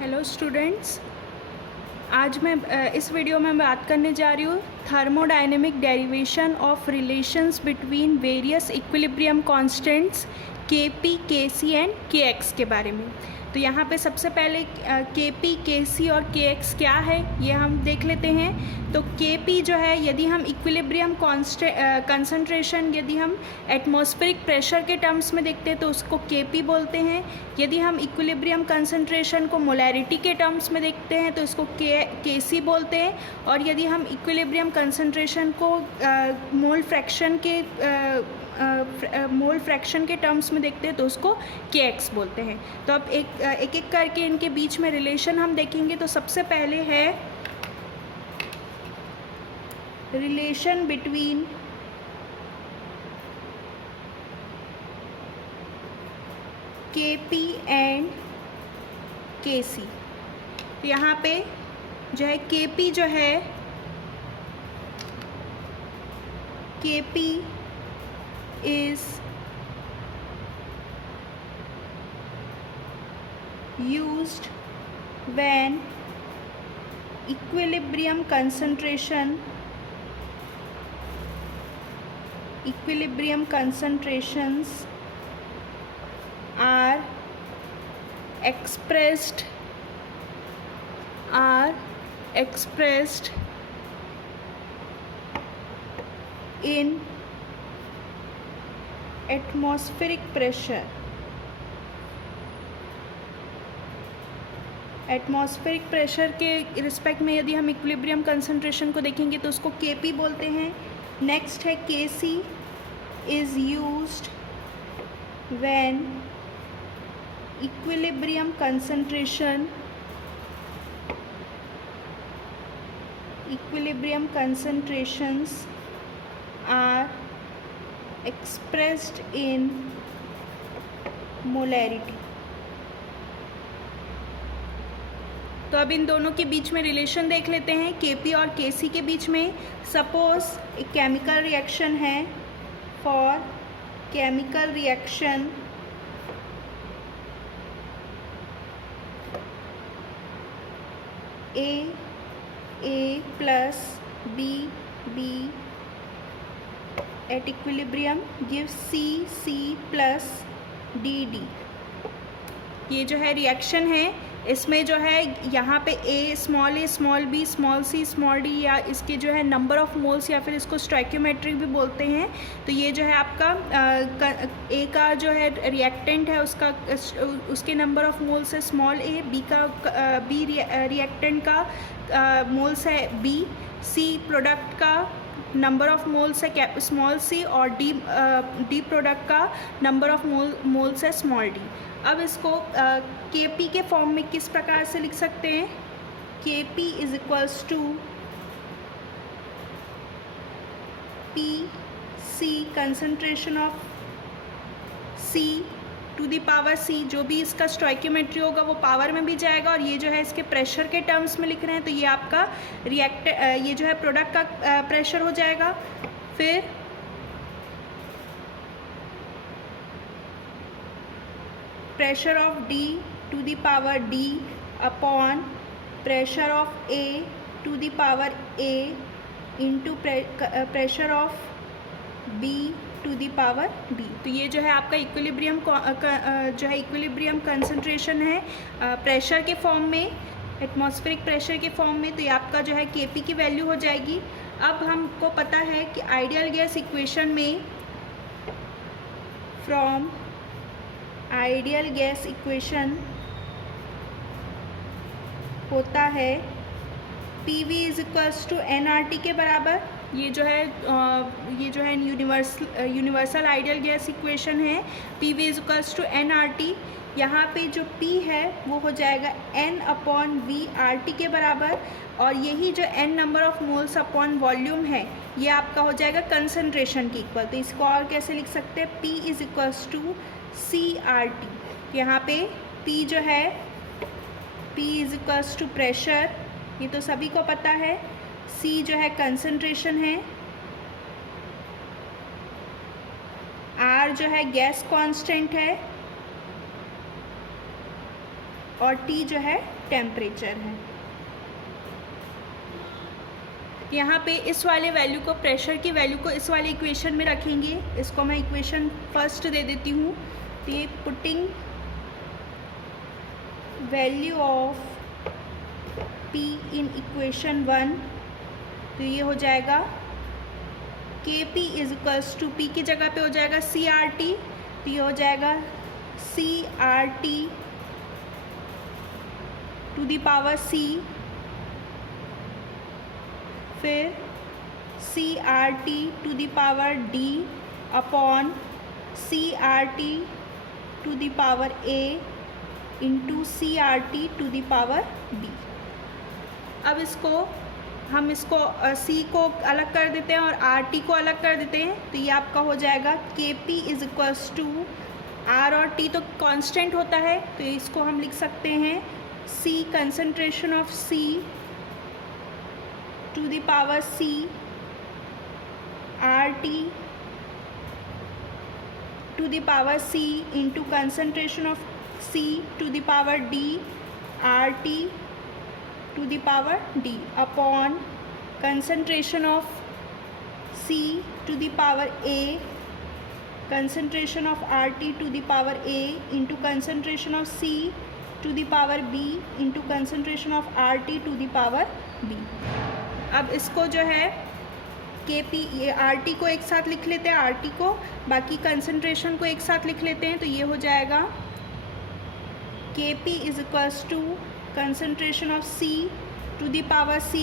Hello students, आज मैं इस वीडियो में बात करने जा रही हूँ thermodynamic derivation of relations between various equilibrium constants Kp, Kc and Kx के बारे में। तो यहाँ पे सबसे पहले Kp, Kc और Kx क्या है ये हम देख लेते हैं। तो Kp जो है, यदि हम इक्विलिब्रियम कंसंट्रेशन यदि हम एटमॉस्फेरिक प्रेशर के टर्म्स में देखते हैं तो उसको Kp बोलते हैं। यदि हम इक्विलिब्रियम कंसंट्रेशन को मोलैरिटी के टर्म्स में देखते हैं तो इसको Kc बोलते हैं। और यदि हम इक्विलिब्रियम कंसंट्रेशन को मोल फ्रैक्शन के टर्म्स में देखते हैं तो उसको Kx बोलते हैं। तो अब एक एक करके इनके बीच में रिलेशन हम देखेंगे। तो सबसे पहले है relation between Kp and Kc। तो यहाँ पे जो है Kp जो है, Kp is used when equilibrium concentrations are expressed in atmospheric pressure के रिस्पेक्ट में यदि हम इक्विलिब्रियम कंसंट्रेशन को देखेंगे तो उसको Kp बोलते हैं। नेक्स्ट है Kc is used when equilibrium concentrations are expressed in molarity। तो अब इन दोनों के बीच में रिलेशन देख लेते हैं Kp और Kc के बीच में। सपोज एक केमिकल रिएक्शन है। For chemical reaction A plus B at equilibrium gives C plus D। ये जो है रिएक्शन है, इसमें जो है यहाँ पे A small b small d या इसके जो है नंबर ऑफ मोल्स या फिर इसको स्टोइकियोमेट्रिक भी बोलते हैं। तो ये जो है आपका A का जो है रिएक्टेंट है उसके नंबर ऑफ मोल्स है स्मॉल a, B रिएक्टेंट का मोल्स है B, C प्रोडक्ट का नंबर ऑफ मोल्स है स्मॉल c और D प्रोडक्ट का नंबर ऑफ मोल्स है स्मॉल d। अब इसको Kp के फॉर्म में किस प्रकार से लिख सकते हैं? Kp is equals to Pc concentration of C to the power C। जो भी इसका स्टोइकियोमेट्री होगा वो पावर में भी जाएगा। और ये जो है इसके प्रेशर के टर्म्स में लिख रहे हैं तो ये आपका ये जो है प्रोडक्ट का प्रेशर हो जाएगा। फिर pressure of D to the power D upon pressure of A to the power A into pressure of B to the power B। तो ये जो है आपका इक्विलिब्रियम कंसंट्रेशन है प्रेशर के फॉर्म में, एटमॉस्फेरिक प्रेशर के फॉर्म में। तो ये आपका जो है Kp की वैल्यू हो जाएगी। अब हमको पता है कि आइडियल गैस इक्वेशन में फ्रॉम आइडियल गैस इक्वेशन होता है PV is equals to nRT के बराबर। ये जो है यूनिवर्सल आइडियल गैस इक्वेशन है। PV is equals to nRT। यहाँ पे जो P है वो हो जाएगा N अपॉन V RT के बराबर। और यही जो N number of moles upon volume है ये आपका हो जाएगा कंसंट्रेशन की इक्वल। तो इसको और कैसे लिख सकते हैं? P is equals to CRT। यहाँ पे P जो है P is equals to pressure, ये तो सभी को पता है। C जो है कंसंट्रेशन है, R जो है गैस कांस्टेंट है, और T जो है टेम्परेचर है। यहाँ पे इस वाले वैल्यू को, प्रेशर की वैल्यू को इस वाले इक्वेशन में रखेंगे। इसको मैं इक्वेशन फर्स्ट दे देती हूँ। तो ये putting value of P in equation 1, तो ये हो जाएगा Kp is equals to, P की जगह पे हो जाएगा CRT, तो ये हो जाएगा CRT to the power C, फिर CRT to the power D upon CRT to the power A into CRT to the power B। अब हम इसको C को अलग कर देते हैं और RT को अलग कर देते हैं। तो ये आपका हो जाएगा Kp is equals to, R और T तो कांस्टेंट होता है, तो इसको हम लिख सकते हैं C concentration of C to the power C, RT to the power C into concentration of C to the power D, RT to the power D upon concentration of C to the power A, concentration of RT to the power A into concentration of C to the power B into concentration of RT to the power B। अब इसको जो है Kp, ये RT को एक साथ लिख लेते हैं, RT को, बाकी कंसंट्रेशन को एक साथ लिख लेते हैं। तो ये हो जाएगा Kp is equals to concentration of C to the power C,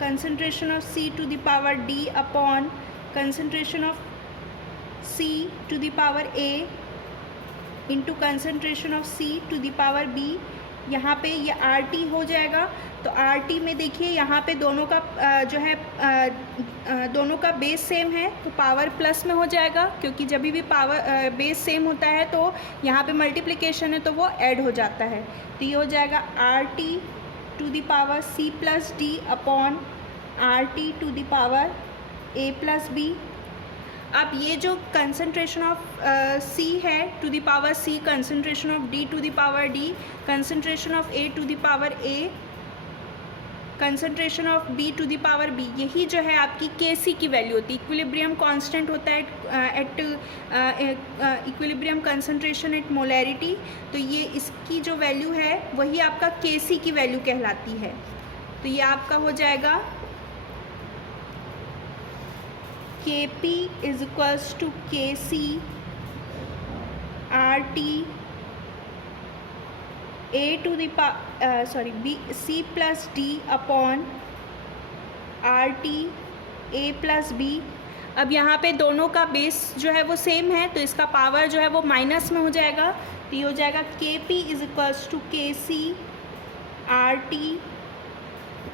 concentration of C to the power D upon concentration of C to the power A into concentration of C to the power B। यहाँ पे ये RT हो जाएगा। तो RT में देखिए यहाँ पे दोनों का जो है दोनों का बेस सेम है, तो पावर प्लस में हो जाएगा, क्योंकि जब भी पावर बेस सेम होता है तो यहाँ पे मल्टीप्लिकेशन है तो वो ऐड हो जाता है। तो ये हो जाएगा RT to the power C plus D अपॉन RT to the power A plus B। अब ये जो कंसंट्रेशन ऑफ C है to the power C, concentration of D to the power D, concentration of A to the power A, concentration of B to the power B, यही जो है आपकी Kc की value होती है। इक्विलिब्रियम कांस्टेंट होता है at equilibrium concentration at molarity, तो ये इसकी जो वैल्यू है वही आपका Kc की वैल्यू कहलाती है। तो ये आपका हो जाएगा Kp is equals to Kc RT A to the B C plus D अपॉन RT A प्लस B। अब यहाँ पे दोनों का बेस जो है वो सेम है, तो इसका पावर जो है वो माइनस में हो जाएगा। तो ये हो जाएगा Kp is equals to Kc RT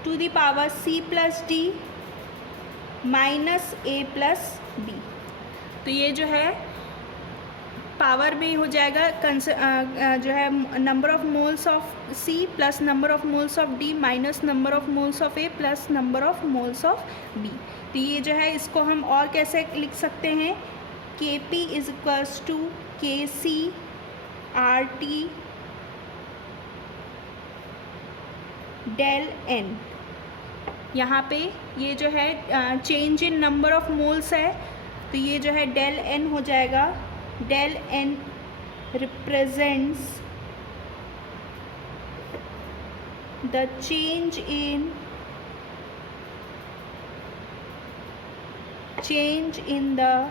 to the power C plus D minus A plus B। तो ये जो है पावर में हो जाएगा जो है number of moles of C plus number of moles of D minus number of moles of A plus number of moles of B। तो ये जो है इसको हम और कैसे लिख सकते हैं, Kp is equals to Kc RT del N। यहाँ पे ये जो है change in number of moles है, तो ये जो है डेल N हो जाएगा। Del N represents the change in the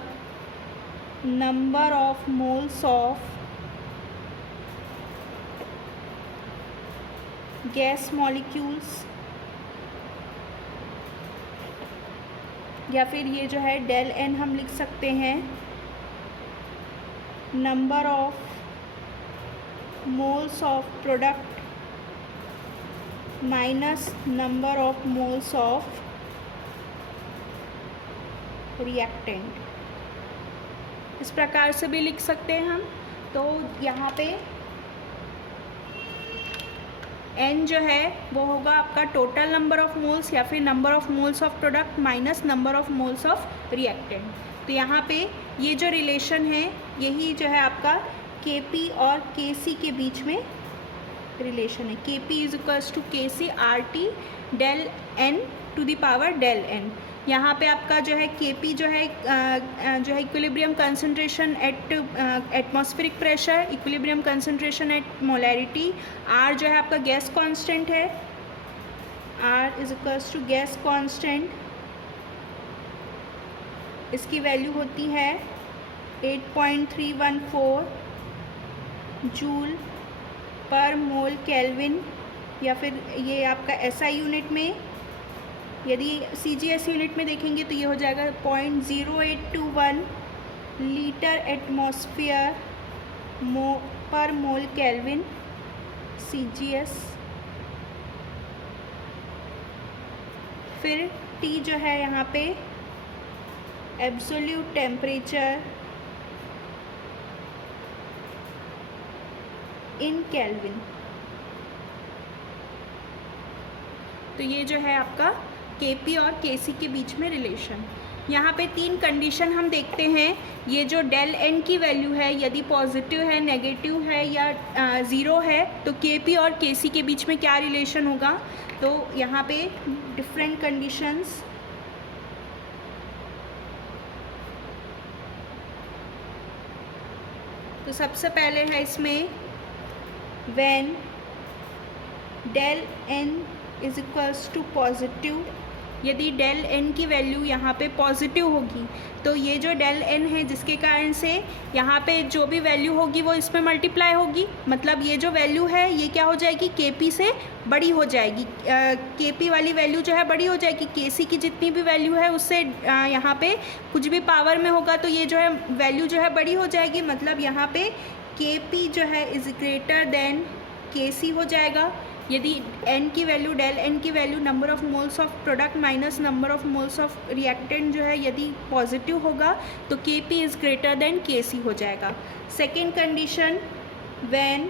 number of moles of gas molecules, या फिर ये जो है डेल N हम लिख सकते हैं number of moles of product minus number of moles of reactant, इस प्रकार से भी लिख सकते हैं हम। तो यहाँ पे N जो है वो होगा आपका टोटल नंबर ऑफ मोल्स या फिर number of moles of product minus number of moles of reactant. तो यहाँ पे ये जो रिलेशन है यही जो है आपका Kp और Kc के बीच में रिलेशन है, K P is equals to K C R T del N to the power del N. यहाँ पे आपका जो है के पी जो है equilibrium concentration at atmospheric pressure, equilibrium concentration at molarity, R जो है आपका गैस कांस्टेंट है, R is equals to gas constant, इसकी वैल्यू होती है 8.314 जूल पर मोल केल्विन, या फिर ये आपका एसआई यूनिट में, यदि सीजीएस यूनिट में देखेंगे तो ये हो जाएगा 0.0821 लीटर एटमॉस्फेयर पर मोल केल्विन सीजीएस। फिर टी जो है यहाँ पे एब्सोल्यूट टेम्परेचर इन केल्विन। तो ये जो है आपका केपी और केसी के बीच में रिलेशन। यहाँ पे तीन कंडीशन हम देखते हैं। ये जो डेल एन की वैल्यू है यदि पॉजिटिव है, नेगेटिव है या ज़ीरो है तो केपी और केसी के बीच में क्या रिलेशन होगा। तो यहाँ पे डिफरेंट कंडीशंस, तो सबसे पहले है इसमें when del N is equals to positive, यदि डेल एन की वैल्यू यहाँ पे पॉजिटिव होगी तो ये जो डेल एन है जिसके कारण से यहाँ पे जो भी वैल्यू होगी वो इसमें मल्टीप्लाई होगी, मतलब ये जो वैल्यू है ये क्या हो जाएगी, केपी से बड़ी हो जाएगी। केपी वाली वैल्यू जो है बड़ी हो जाएगी, केसी की जितनी भी वैल्यू है उससे यहाँ पे कुछ भी पावर में होगा तो ये जो है वैल्यू जो है बड़ी हो जाएगी, मतलब यहाँ पे केपी जो है इज़ ग्रेटर देन केसी हो जाएगा। यदि n की वैल्यू, डेल n की value number of moles of product minus number of moles of reactant जो है यदि पॉजिटिव होगा तो Kp is greater than Kc हो जाएगा। Second condition, when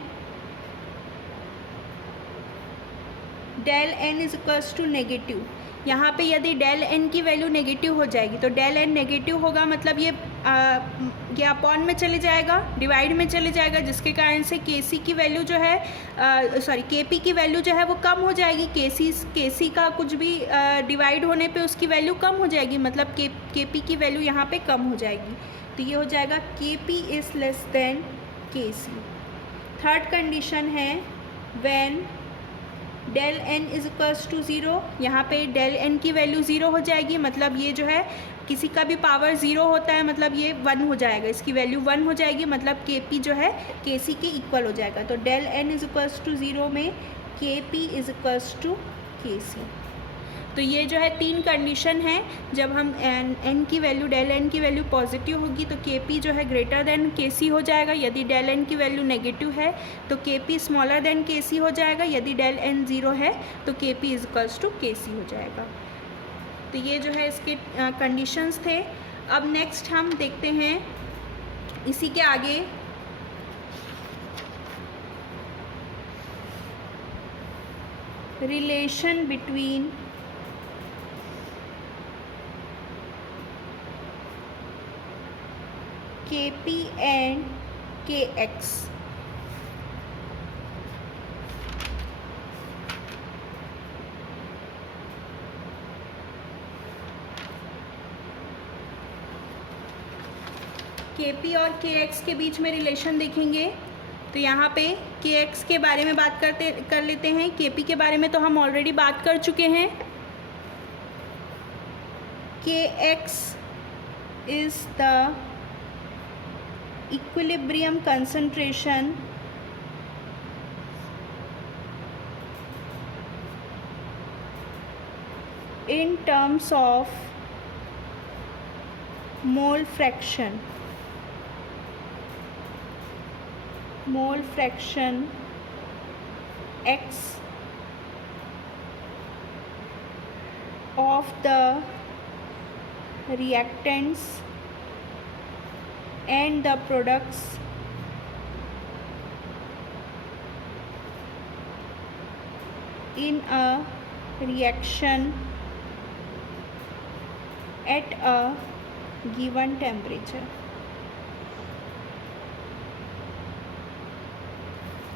del n is equals to negative, यहाँ पे यदि डेल n की वैल्यू नेगेटिव हो जाएगी तो डेल n नेगेटिव होगा, मतलब ये अपॉन में चले जाएगा, डिवाइड में चले जाएगा, जिसके कारण से Kc की वैल्यू जो है Kp की वैल्यू जो है वो कम हो जाएगी। Kc का कुछ भी डिवाइड होने पे उसकी वैल्यू कम हो जाएगी, मतलब Kp की वैल्यू यहाँ पे कम हो जाएगी। तो ये हो जाएगा Kp is less than Kc। Third condition है when del N is equals to zero, यहाँ पे डेल एन की वैल्यू ज़ीरो हो जाएगी, मतलब ये जो है किसी का भी पावर ज़ीरो होता है मतलब ये वन हो जाएगा, इसकी वैल्यू वन हो जाएगी, मतलब के पी जो है के सी के इक्वल हो जाएगा। तो del N is equals to zero में K P is equals to K सी। तो ये जो है तीन कंडीशन है, जब हम एन की वैल्यू, डेल एन की वैल्यू पॉजिटिव होगी तो के पी जो है ग्रेटर देन के सी हो जाएगा, यदि डेल एन की वैल्यू नेगेटिव है तो के पी स्मॉलर देन के सी हो जाएगा, यदि डेल एन ज़ीरो है तो के P is equals to K सी हो जाएगा। तो ये जो है इसके कंडीशंस थे। अब नेक्स्ट हम देखते हैं इसी के आगे relation between Kp and Kx। Kp और Kx के बीच में रिलेशन देखेंगे तो यहाँ पे Kx के बारे में बात कर लेते हैं। Kp के बारे में तो हम ऑलरेडी बात कर चुके हैं। Kx is the equilibrium concentration in terms of mole fraction x of the reactants and the products in a reaction at a given temperature।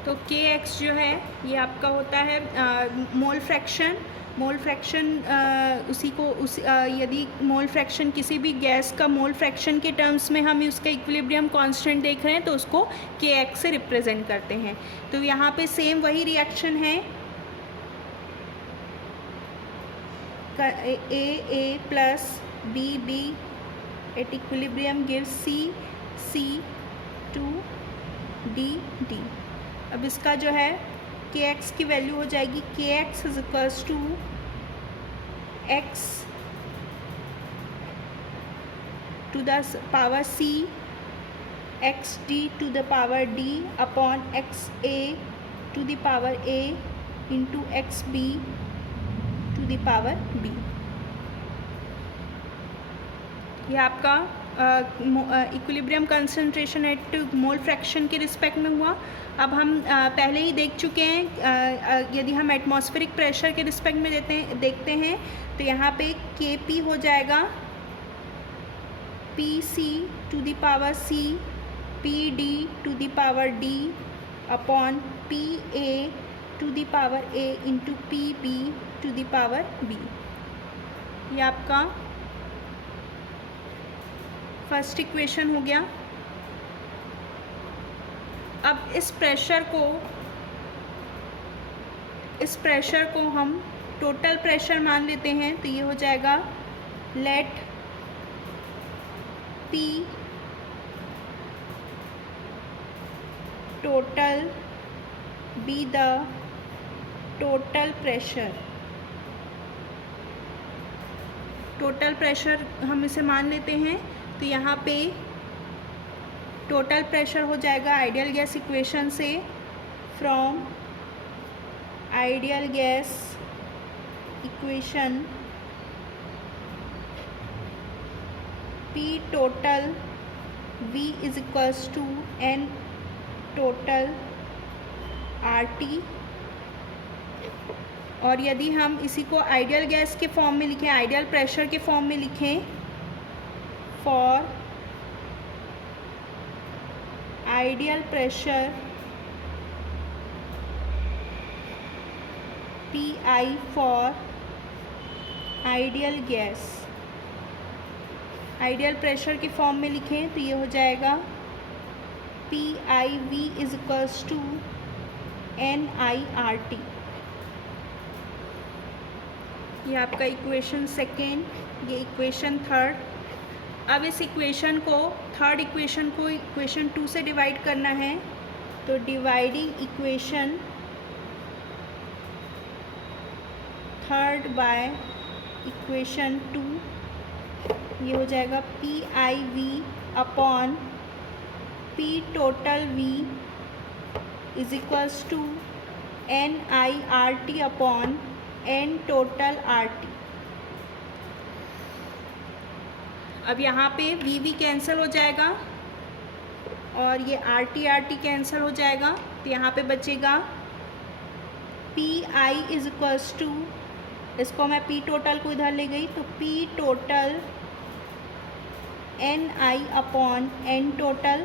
तो के एक्स जो है ये आपका होता है मोल फ्रैक्शन। मोल फ्रैक्शन यदि मोल फ्रैक्शन किसी भी गैस का मोल फ्रैक्शन के टर्म्स में हम उसका इक्विलिब्रियम कांस्टेंट देख रहे हैं तो उसको के एक्स से रिप्रेजेंट करते हैं। तो यहाँ पे सेम वही रिएक्शन है, A plus B at equilibrium gives C to D. अब इसका जो है के एक्स की वैल्यू हो जाएगी K X is equals to X to the power C X D to the power D upon X A to the power A into X B to the power B. यह आपका equilibrium concentration at mole fraction के respect में हुआ। अब हम पहले ही देख चुके हैं, यदि हम एटमॉस्फेरिक प्रेशर के रिस्पेक्ट में देखते हैं तो यहाँ पे के पी हो जाएगा P C to the power C P D to the power D upon P A to the power A into P B to the power B. ये आपका फर्स्ट इक्वेशन हो गया। अब इस प्रेशर को हम टोटल प्रेशर मान लेते हैं, तो ये हो जाएगा let P total be the total pressure. Total pressure हम इसे मान लेते हैं, तो यहाँ पे टोटल प्रेशर हो जाएगा आइडियल गैस इक्वेशन से, from ideal gas equation P total V is equals to N total RT। और यदि हम इसी को आइडियल गैस के फॉर्म में लिखें, आइडियल प्रेशर के फॉर्म में लिखें, for ideal pressure PI for ideal gas, ideal pressure के फॉर्म में लिखें तो ये हो जाएगा PIV is equals to NIRT। ये आपका इक्वेशन सेकेंड, ये इक्वेशन थर्ड। अब इस इक्वेशन को, थर्ड इक्वेशन को इक्वेशन 2 से डिवाइड करना है, तो dividing equation third by equation 2, ये हो जाएगा PIV upon P total V is equals to NIRT upon N total RT। अब यहाँ पे V कैंसिल हो जाएगा और ये RT कैंसिल हो जाएगा, तो यहाँ पे बचेगा PI इज इक्वल्स टू, इसको मैं P टोटल को इधर ले गई तो P total NI upon N total.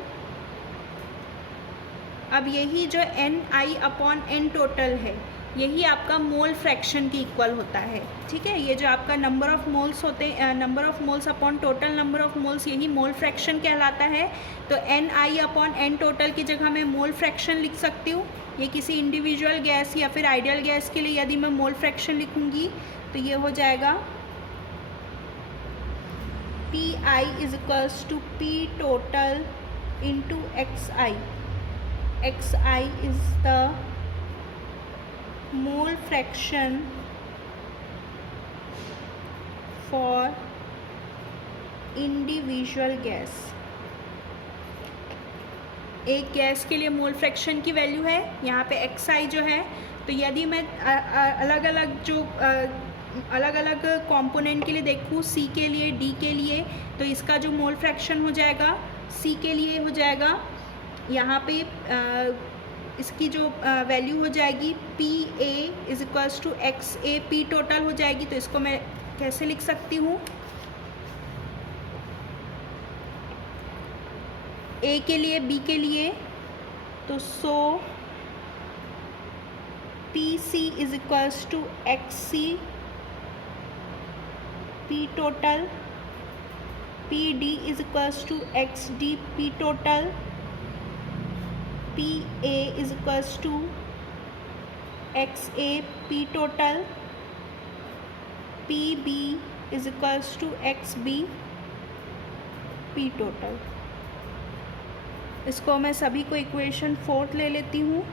अब यही जो NI अपॉन N टोटल है यही आपका मोल फ्रैक्शन के इक्वल होता है, ठीक है। ये जो आपका नंबर ऑफ़ मोल्स होते हैं, number of moles upon total number of moles, यही मोल फ्रैक्शन कहलाता है। तो NI अपॉन N टोटल की जगह मैं मोल फ्रैक्शन लिख सकती हूँ। ये किसी इंडिविजुअल गैस या फिर आइडियल गैस के लिए यदि मैं मोल फ्रैक्शन लिखूँगी तो ये हो जाएगा PI is equals to P total into XI। XI is the mole fraction for individual gas. एक गैस के लिए मोल फ्रैक्शन की वैल्यू है, यहाँ पे XI जो है, तो यदि मैं अलग अलग कंपोनेंट के लिए देखूँ, C के लिए, D के लिए, तो इसका जो मोल फ्रैक्शन हो जाएगा C के लिए हो जाएगा, यहाँ पे इसकी जो वैल्यू हो जाएगी PA is equals to XA, P total हो जाएगी। तो इसको मैं कैसे लिख सकती हूँ, A के लिए, B के लिए, तो so P C is equals to X C P total, P D is equals to X D P total, P A is equals to X A P total, P B is equals to X B P total. इसको मैं सभी को equation 4 ले लेती हूँ।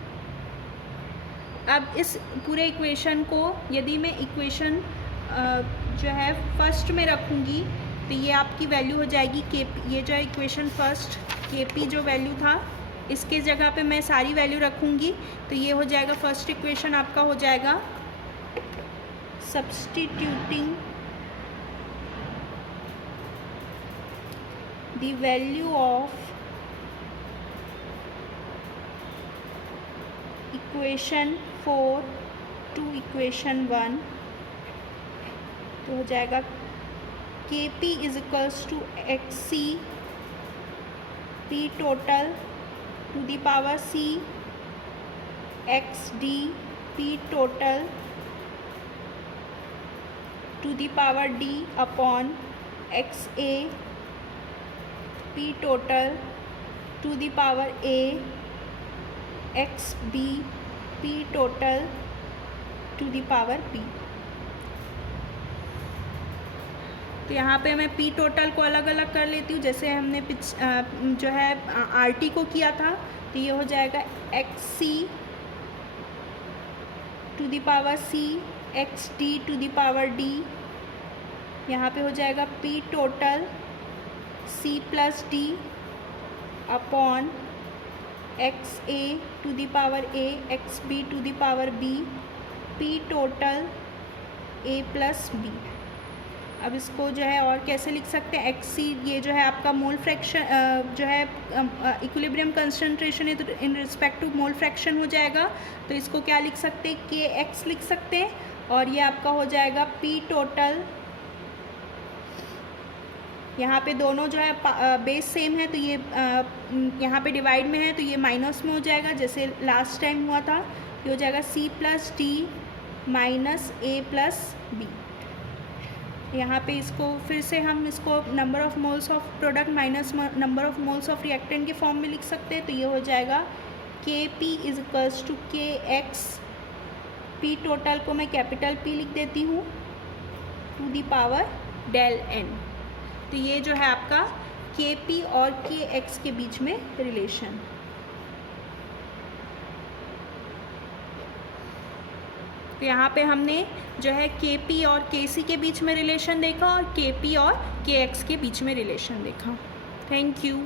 अब इस पूरे इक्वेशन को यदि मैं इक्वेशन जो है फर्स्ट में रखूँगी तो ये आपकी वैल्यू हो जाएगी के पी। ये जो है इक्वेशन फर्स्ट के पी जो वैल्यू था इसके जगह पे मैं सारी वैल्यू रखूँगी तो ये हो जाएगा फर्स्ट इक्वेशन आपका हो जाएगा substituting the value of equation 4 to equation 1 तो हो जाएगा K P is equals to X C P total to the power C X D P total to the power D upon X A P total to the power A X B P total to the power P. तो यहाँ पे मैं P total को अलग अलग कर लेती हूँ जैसे हमने जो है आर टी को किया था। तो ये हो जाएगा X C to the power C X D to the power D. यहाँ पे हो जाएगा P total C plus D upon X A to the power A X B to the power B P total A plus B. अब इसको जो है और कैसे लिख सकते हैं एक्स सी ये जो है आपका मोल फ्रैक्शन जो है इक्विलिब्रियम कंसंट्रेशन है तो in respect to mole fraction हो जाएगा। तो इसको क्या लिख सकते हैं के एक्स लिख सकते हैं और ये आपका हो जाएगा पी टोटल। यहाँ पे दोनों जो है बेस सेम है तो ये यहाँ पे डिवाइड में है तो ये माइनस में हो जाएगा जैसे लास्ट टाइम हुआ था। ये हो जाएगा C plus D minus A plus B. यहाँ पे इसको फिर से हम इसको number of moles of product minus number of moles of reactant के फॉर्म में लिख सकते हैं। तो ये हो जाएगा K P is equals to K X P total को मैं कैपिटल पी लिख देती हूँ to the power del N. तो ये जो है आपका के पी और के एक्स के बीच में रिलेशन। तो यहाँ पे हमने जो है के पी और के सी के बीच में रिलेशन देखा और के पी और के एक्स के बीच में रिलेशन देखा। Thank you.